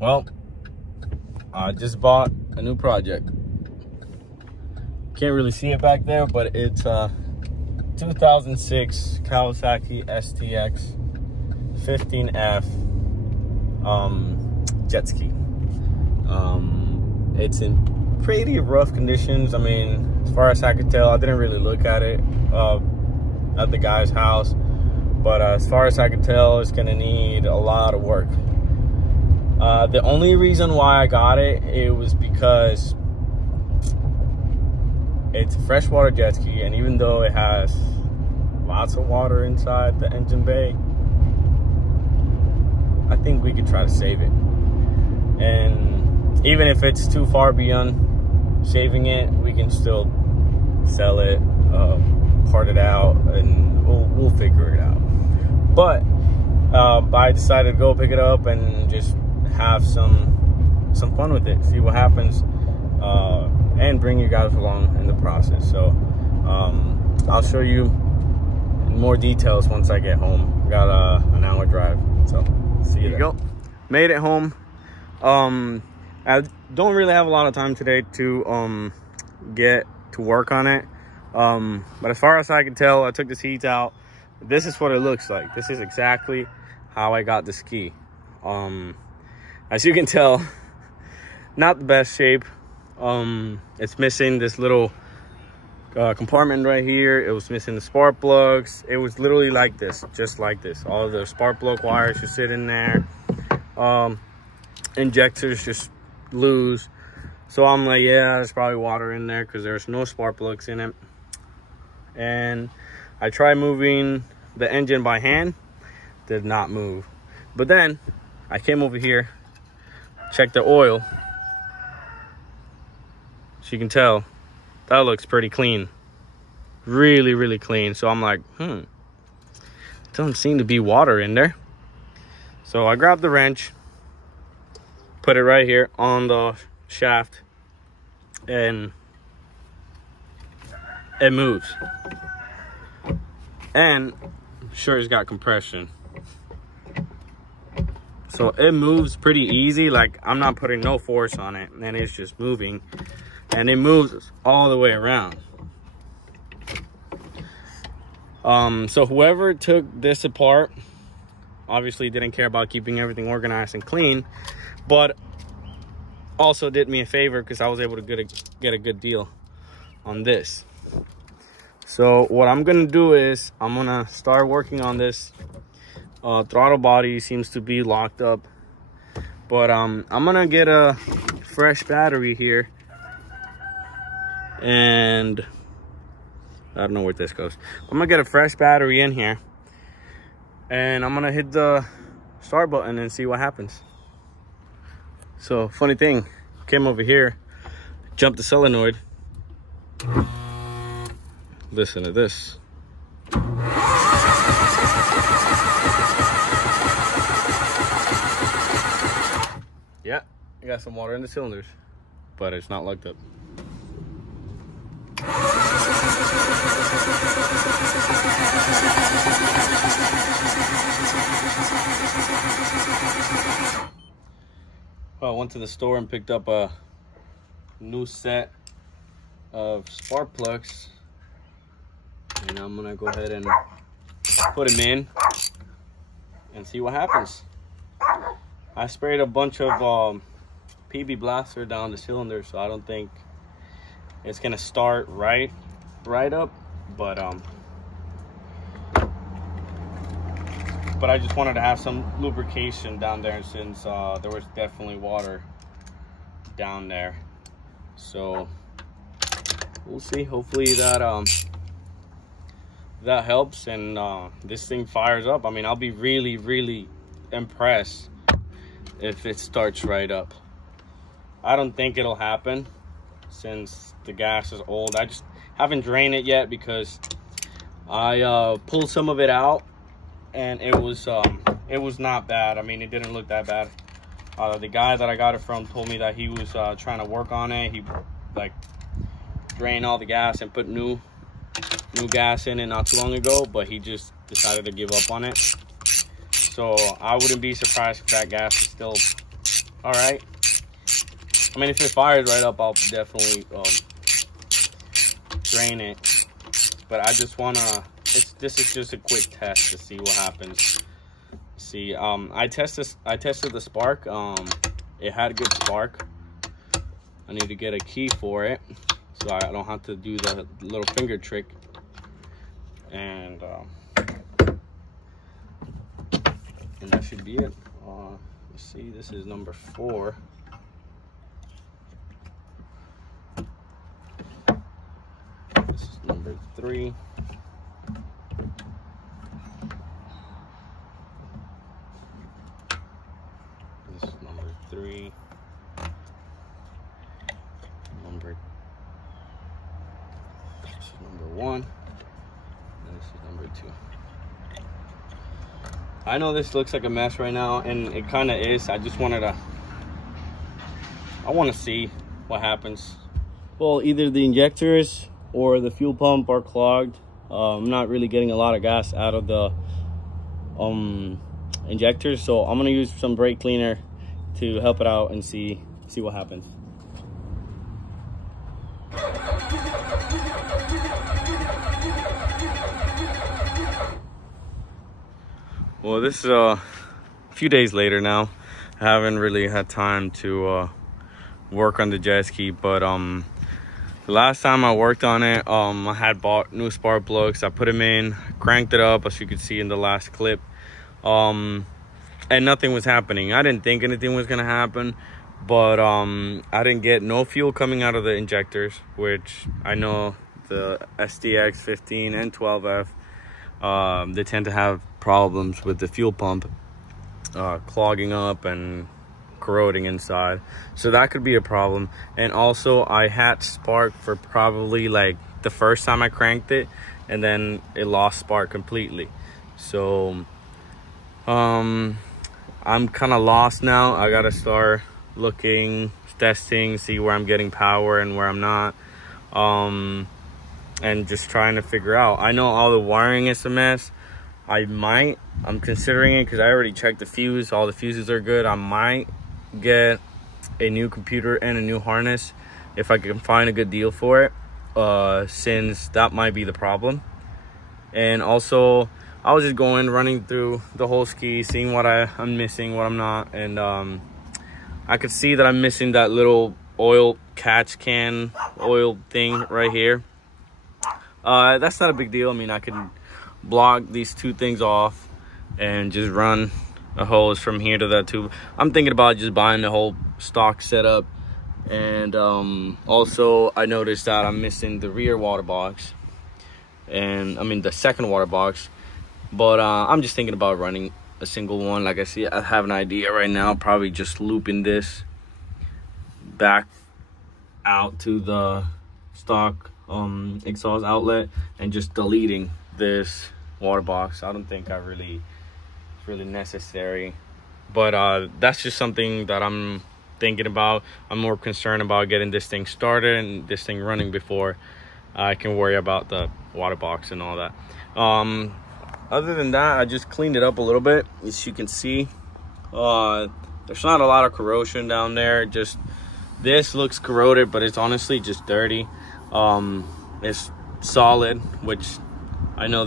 Well, I just bought a new project. Can't really see it back there, but it's a 2006 Kawasaki STX 15F jet ski. It's in pretty rough conditions. I mean, as far as I could tell, I didn't really look at it at the guy's house, but as far as I could tell, it's gonna need a lot of work. The only reason why I got it, it was because it's a freshwater jet ski, and even though it has lots of water inside the engine bay, I think we could try to save it. And even if it's too far beyond saving it, we can still sell it, part it out, and we'll figure it out. But I decided to go pick it up and just have some fun with it, see what happens, and bring you guys along in the process. So I'll show you more details once I get home. Got an hour drive, so see you there. Go. Made it home. I don't really have a lot of time today to get to work on it, but as far as I can tell, I took the seats out. This is what it looks like. This is exactly how I got the ski. As you can tell, not the best shape. It's missing this little compartment right here. It was missing the spark plugs. It was literally like this, just like this. All the spark plug wires just sit in there. Injectors just loose. So I'm like, yeah, there's probably water in there because there's no spark plugs in it. And I tried moving the engine by hand, did not move. But then I came over here, checked the oil. So you can tell that looks pretty clean, really clean. So I'm like, doesn't seem to be water in there. So I grabbed the wrench, put it right here on the shaft, and it moves. And sure, it's got compression, so it moves pretty easy. Like, I'm not putting no force on it, and it's just moving, and it moves all the way around. So whoever took this apart obviously didn't care about keeping everything organized and clean, but also did me a favor because I was able to get a good deal on this. So what I'm gonna do is I'm gonna start working on this. Throttle body seems to be locked up, but I'm gonna get a fresh battery here, and I don't know where this goes. I'm gonna get a fresh battery in here, and I'm gonna hit the start button and see what happens. So funny thing, came over here, jumped the solenoid. Listen to this. Yeah, I got some water in the cylinders, but it's not locked up. Well, I went to the store and picked up a new set of spark plugs, and I'm gonna go ahead and put them in and see what happens. I sprayed a bunch of PB Blaster down the cylinder, so I don't think it's gonna start right up, but I just wanted to have some lubrication down there since there was definitely water down there. So we'll see. Hopefully that that helps and this thing fires up. I mean, I'll be really impressed if it starts right up. I don't think it'll happen since the gas is old. I just haven't drained it yet because I pulled some of it out, and it was not bad. I mean, it didn't look that bad. The guy that I got it from told me that he was trying to work on it. He like drained all the gas and put new gas in it not too long ago, but he just decided to give up on it. So I wouldn't be surprised if that gas is still all right. I mean, if it fires right up, I'll definitely drain it. But I just wanna, this is just a quick test to see what happens. See, I tested the spark. It had a good spark. I need to get a key for it, so I don't have to do the little finger trick. And that should be it. Let's see, this is number 4. This is number 3. This is number 3. This is number 1. And this is number 2. I know this looks like a mess right now, and it kind of is. I just wanted to, I want to see what happens. Well, either the injectors or the fuel pump are clogged. I'm not really getting a lot of gas out of the injectors, so I'm gonna use some brake cleaner to help it out and see what happens. Well, this is a few days later now. I haven't really had time to work on the jet ski, but the last time I worked on it, I had bought new spark plugs. I put them in, cranked it up, as you could see in the last clip, and nothing was happening. I didn't think anything was gonna happen, but I didn't get no fuel coming out of the injectors, which I know the SDX 15 and 12F, they tend to have problems with the fuel pump clogging up and corroding inside, so that could be a problem. And also, I had spark for probably like the first time I cranked it, and then it lost spark completely. So I'm kind of lost now. I gotta start looking, testing, see where I'm getting power and where I'm not, and just trying to figure out. I know all the wiring is a mess. I'm considering it because I already checked the fuse. All the fuses are good. I might get a new computer and a new harness if I can find a good deal for it, since that might be the problem. And also, I was just running through the whole ski, seeing what I'm missing, what I'm not. And I could see that I'm missing that little oil catch can oil thing right here. That's not a big deal. I mean, I can block these two things off and just run a hose from here to that tube. I'm thinking about just buying the whole stock setup. And also, I noticed that I'm missing the rear water box, and I mean the second water box. But I'm just thinking about running a single one. Like I have an idea right now, probably just looping this back out to the stock exhaust outlet and just deleting this water box. I don't think it's really necessary, but that's just something that I'm thinking about. I'm more concerned about getting this thing started and this thing running before I can worry about the water box and all that. Other than that, I just cleaned it up a little bit. As you can see, there's not a lot of corrosion down there. Just this looks corroded, but it's honestly just dirty. It's solid, which I know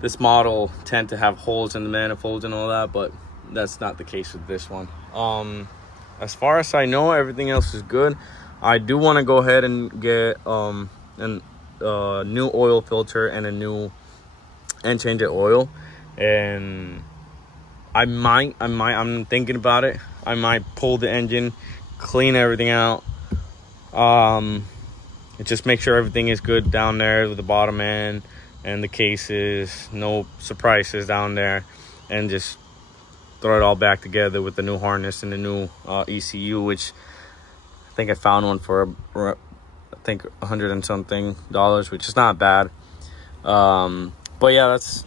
this model tend to have holes in the manifolds and all that, but that's not the case with this one. As far as I know, everything else is good. I do want to go ahead and get a new oil filter and change the oil. And I'm thinking about it. I might pull the engine, clean everything out, just make sure everything is good down there with the bottom end and the cases, no surprises down there, and just throw it all back together with the new harness and the new ECU, which I think I found one for I think $100 and something, which is not bad. But yeah, that's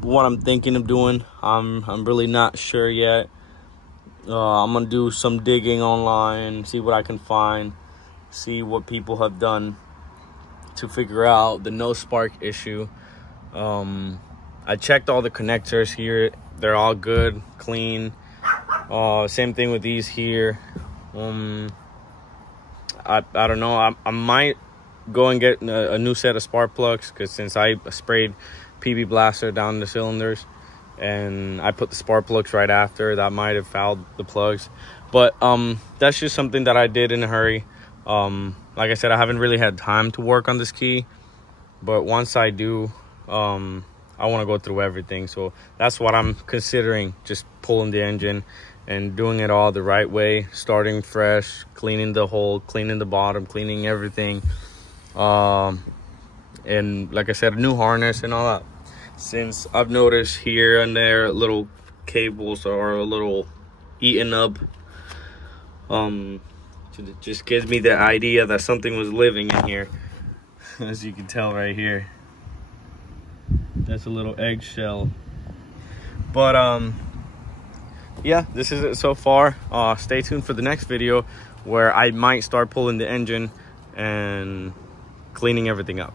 what I'm thinking of doing. I'm really not sure yet. I'm gonna do some digging online, see what I can find, see what people have done to figure out the no spark issue. I checked all the connectors here. They're all good, clean. Same thing with these here. I don't know. I might go and get a new set of spark plugs, because since I sprayed PB Blaster down the cylinders and I put the spark plugs right after, that might have fouled the plugs. But that's just something that I did in a hurry. Like I said, I haven't really had time to work on this key, but once I do, I want to go through everything. So that's what I'm considering, just pulling the engine and doing it all the right way, starting fresh, cleaning the hole, cleaning the bottom, cleaning everything. And like I said, a new harness and all that. Since I've noticed here and there little cables are a little eaten up, it just gives me the idea that something was living in here. As you can tell right here, that's a little eggshell. But yeah, this is it so far. Stay tuned for the next video, where I might start pulling the engine and cleaning everything up.